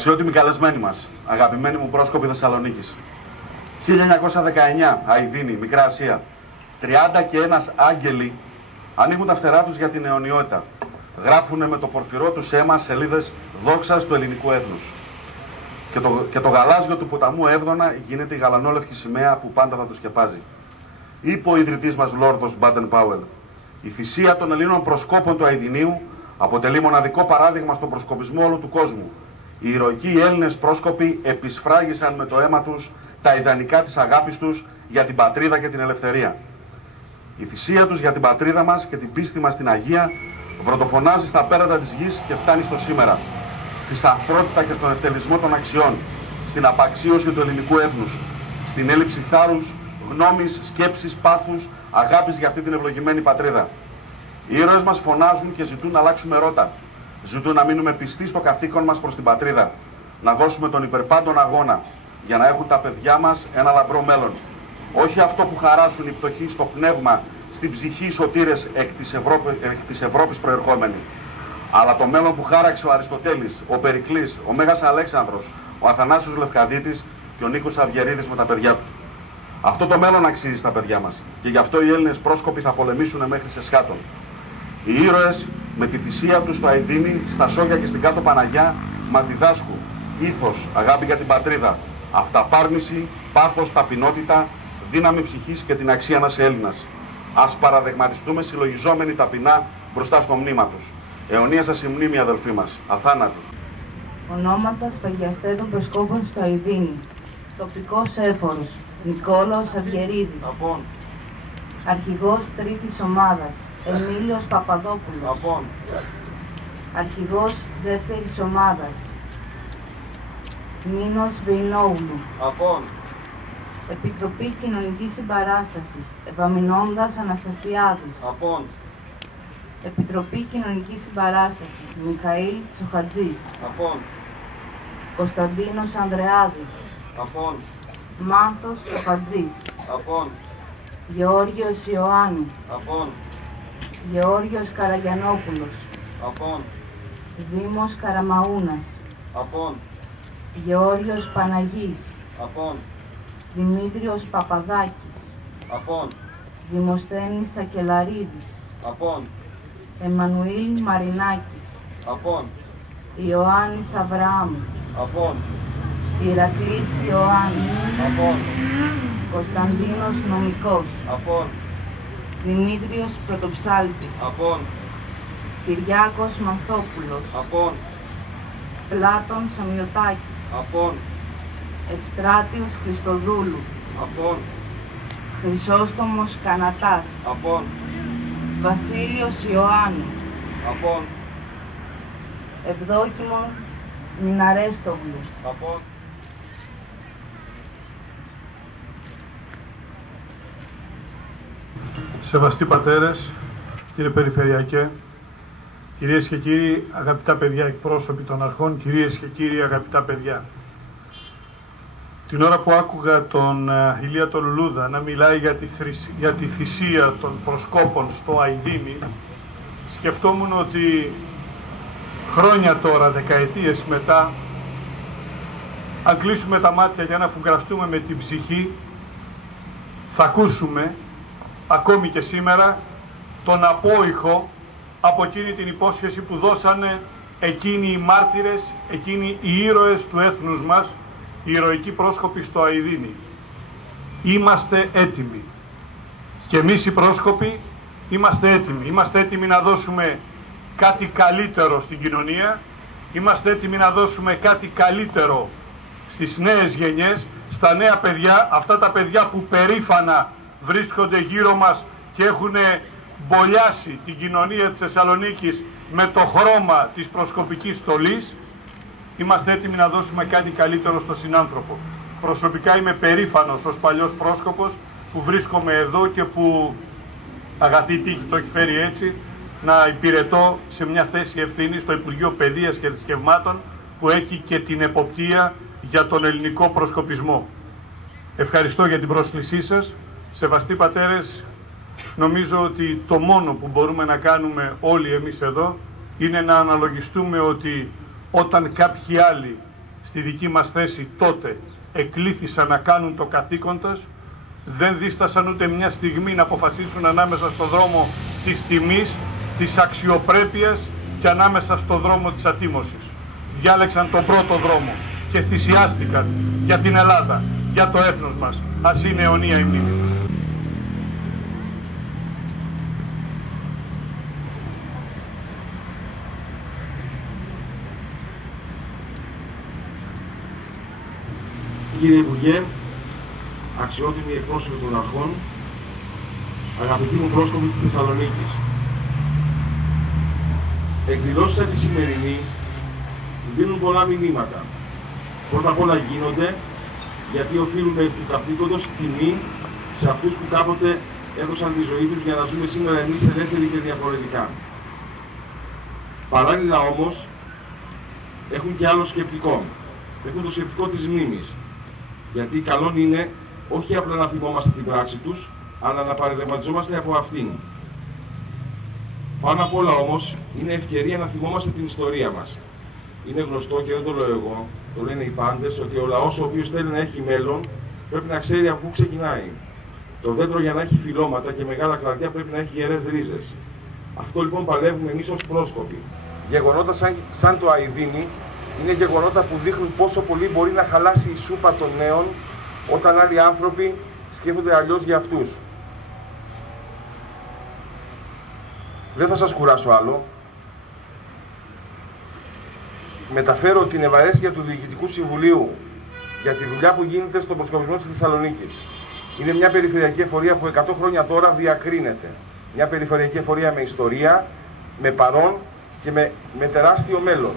Αξιότιμοι καλεσμένοι μας, αγαπημένοι μου πρόσκοποι Θεσσαλονίκης. 1919, Αηδίνη, Μικρά Ασία. 31 άγγελοι ανοίγουν τα φτερά τους για την αιωνιότητα. Γράφουνε με το πορφυρό τους αίμα σελίδες δόξας του ελληνικού έθνους. Και το γαλάζιο του ποταμού Εύδονα γίνεται η γαλανόλευκη σημαία που πάντα θα το σκεπάζει. Είπε ο ιδρυτής μας Λόρδος Μπάντεν Πάουελ: η θυσία των Ελλήνων προσκόπων του Αηδινίου αποτελεί μοναδικό παράδειγμα στον προσκοπισμό όλου του κόσμου. Οι ηρωικοί Έλληνες πρόσκοποι επισφράγισαν με το αίμα τους τα ιδανικά της αγάπης τους για την πατρίδα και την ελευθερία. Η θυσία τους για την πατρίδα μας και την πίστη μας στην Αγία βροντοφωνάζει στα πέρατα της γης και φτάνει στο σήμερα. Στη σαφρότητα και στον ευτελισμό των αξιών, στην απαξίωση του ελληνικού έθνους, στην έλλειψη θάρρους, γνώμης, σκέψης, πάθους, αγάπης για αυτή την ευλογημένη πατρίδα. Οι ήρωες μας φωνάζουν και ζητούν να αλλάξουμε ρότα. Ζητούν να μείνουμε πιστοί στο καθήκον μας προς την πατρίδα. Να δώσουμε τον υπερπάντων αγώνα για να έχουν τα παιδιά μας ένα λαμπρό μέλλον. Όχι αυτό που χαράσουν οι πτωχοί στο πνεύμα, στην ψυχή οι σωτήρες εκ της Ευρώπης προερχόμενοι. Αλλά το μέλλον που χάραξε ο Αριστοτέλης, ο Περικλής, ο Μέγας Αλέξανδρος, ο Αθανάσιος Λευκαδίτης και ο Νίκος Αυγερίδης με τα παιδιά του. Αυτό το μέλλον αξίζει στα παιδιά μας και γι' αυτό οι Έλληνες πρόσκοποι θα πολεμήσουν μέχρι σε σκάτων. Οι ήρωες με τη θυσία τους στο Αηδίνη, στα Σόγια και στην Κάτω Παναγιά μας διδάσκουν ήθος, αγάπη για την πατρίδα, αυταπάρνηση, πάθος, ταπεινότητα, δύναμη ψυχής και την αξία ένας Έλληνας. Ας παραδεγματιστούμε συλλογιζόμενοι ταπεινά μπροστά στο μνήμα τους. Αιωνία σας η μνήμη, αδελφοί μας, αθάνατοι. Ονόματα σφαγιαστέτων προσκόπων στο Αηδίνη. Τοπικός έφορος Νικόλαος Αυγερίδης. Απόν. Αρχηγός τρίτης ομάδας Εμίλιος Παπαδόπουλος. Απόν. Αρχηγός δεύτερης ομάδας Μίνος Βεϊνόγλου. Απόν. Επιτροπή Κοινωνικής Συμπαράστασης Επαμεινώντας Αναστασιάδης. Απόν. Επιτροπή Κοινωνικής Συμπαράστασης Μιχαήλ Τσοχατζής. Απόν. Κωνσταντίνος Ανδρεάδης. Απόν. Μάνθος Τσοχατζής. Απόν. Γεώργιος Ιωάννη. Απόν. Γεώργιος Καραγιανόπουλος. Απόν. Δήμος Καραμαούνας. Απόν. Γεώργιος Παναγής. Απόν. Δημήτριος Παπαδάκης. Απόν. Δημοσθένης Σακελαρίδης. Απόν. Εμμανουήλ Μαρινάκης. Απόν. Ιωάννης Αβραάμ. Απόν. Ηρακλής Ιωάννη. Απόν. Κωνσταντίνος Νομικός. Απόν. Δημήτριος Πρωτοψάλτης. Απόν. Κυριάκος Μανθόπουλος. Απόν. Πλάτων Σαμιωτάκης. Απόν. Ευστράτιος Χριστοδούλου. Απόν. Χρυσόστομος Κανατάς. Απόν. Βασίλειος Ιωάννη. Απόν. Ευδόκιμον Μιναρέστογλου. Απόν. Σεβαστοί πατέρες, κύριε Περιφερειακέ, κυρίες και κύριοι, αγαπητά παιδιά εκπρόσωποι των αρχών, κυρίες και κύριοι, αγαπητά παιδιά. Την ώρα που άκουγα τον Ηλία τον Λουλούδα να μιλάει για τη θυσία των προσκόπων στο Αηδίνη, σκεφτόμουν ότι χρόνια τώρα, δεκαετίες μετά, αν κλείσουμε τα μάτια για να φουγκραστούμε με την ψυχή, θα ακούσουμε ακόμη και σήμερα τον απόϊχο από εκείνη την υπόσχεση που δώσανε εκείνοι οι μάρτυρες, εκείνοι οι ήρωες του έθνους μας, οι ηρωικοί πρόσκοποι στο Αηδίνη. Είμαστε έτοιμοι. Και εμείς οι πρόσκοποι είμαστε έτοιμοι. Είμαστε έτοιμοι να δώσουμε κάτι καλύτερο στην κοινωνία. Είμαστε έτοιμοι να δώσουμε κάτι καλύτερο στις νέες γενιές, στα νέα παιδιά, αυτά τα παιδιά που περήφανα βρίσκονται γύρω μας και έχουν μπολιάσει την κοινωνία της Θεσσαλονίκης με το χρώμα της προσκοπικής στολής. Είμαστε έτοιμοι να δώσουμε κάτι καλύτερο στον συνάνθρωπο. Προσωπικά είμαι περήφανος ως παλιός πρόσκοπος που βρίσκομαι εδώ και που, αγαθή τύχη το έχει φέρει έτσι, να υπηρετώ σε μια θέση ευθύνης στο Υπουργείο Παιδείας και Θρησκευμάτων που έχει και την εποπτεία για τον ελληνικό προσκοπισμό. Ευχαριστώ για την πρόσκλησή σας. Σεβαστοί πατέρες, νομίζω ότι το μόνο που μπορούμε να κάνουμε όλοι εμείς εδώ είναι να αναλογιστούμε ότι όταν κάποιοι άλλοι στη δική μας θέση τότε εκλήθησαν να κάνουν το καθήκον τους, δεν δίστασαν ούτε μια στιγμή να αποφασίσουν ανάμεσα στο δρόμο της τιμής, της αξιοπρέπειας και ανάμεσα στο δρόμο της ατίμωσης. Διάλεξαν τον πρώτο δρόμο και θυσιάστηκαν για την Ελλάδα, για το έθνος μας. Ας είναι αιωνία η μνήμη τους. Κύριε Υπουργέ, αξιότιμοι εκπρόσωποι των αρχών, αγαπητοί μου πρόσκοποι της Θεσσαλονίκης, εκδηλώσεις σαν τη σημερινή δίνουν πολλά μηνύματα. Πρώτα απ' όλα γίνονται γιατί οφείλουμε του καθήκοντος τιμή σε αυτούς που κάποτε έδωσαν τη ζωή τους για να ζούμε σήμερα εμείς ελεύθεροι και διαφορετικά. Παράλληλα όμως έχουν και άλλο σκεπτικό. Έχουν το σκεπτικό της μνήμης. Γιατί καλό είναι όχι απλά να θυμόμαστε την πράξη τους, αλλά να παρεδευματιζόμαστε από αυτήν. Πάνω απ' όλα όμως είναι ευκαιρία να θυμόμαστε την ιστορία μας. Είναι γνωστό και δεν το λέω εγώ, το λένε οι πάντες, ότι ο λαός ο οποίος θέλει να έχει μέλλον πρέπει να ξέρει από πού ξεκινάει. Το δέντρο για να έχει φυλλώματα και μεγάλα κλαδιά πρέπει να έχει γερές ρίζες. Αυτό λοιπόν παλεύουμε εμείς ως πρόσκοποι. Γεγονότα σαν το Αηδίνι είναι γεγονότα που δείχνουν πόσο πολύ μπορεί να χαλάσει η σούπα των νέων όταν άλλοι άνθρωποι σκέφτονται αλλιώς για αυτούς. Δεν θα σας κουράσω άλλο. Μεταφέρω την ευαρέσκεια του Διοικητικού Συμβουλίου για τη δουλειά που γίνεται στον προσκοπισμό της Θεσσαλονίκης. Είναι μια περιφερειακή εφορία που 100 χρόνια τώρα διακρίνεται. Μια περιφερειακή εφορία με ιστορία, με παρόν και με τεράστιο μέλλον.